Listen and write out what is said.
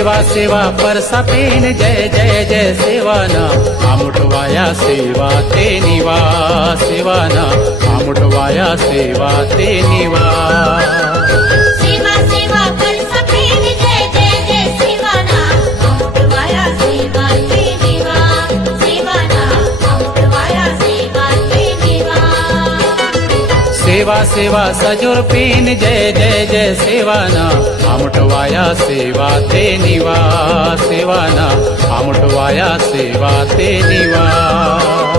सेवा सेवा परसा पेन जय जय जय सेवाना आमुठवाया सेवा ते निवा सेवाना आमुठवाया सेवा ते निवा सेवा सेवा परसा पेन जय जय जय सेवाना आमुठवाया सेवा ते निवा सेवाना आमुठवाया सेवा ते निवा सेवा सेवा सजोर पेन जय जय जय सेवाना आमुठवाया सेवा ते निवा सेवाना आमुठवाया सेवा ते निवा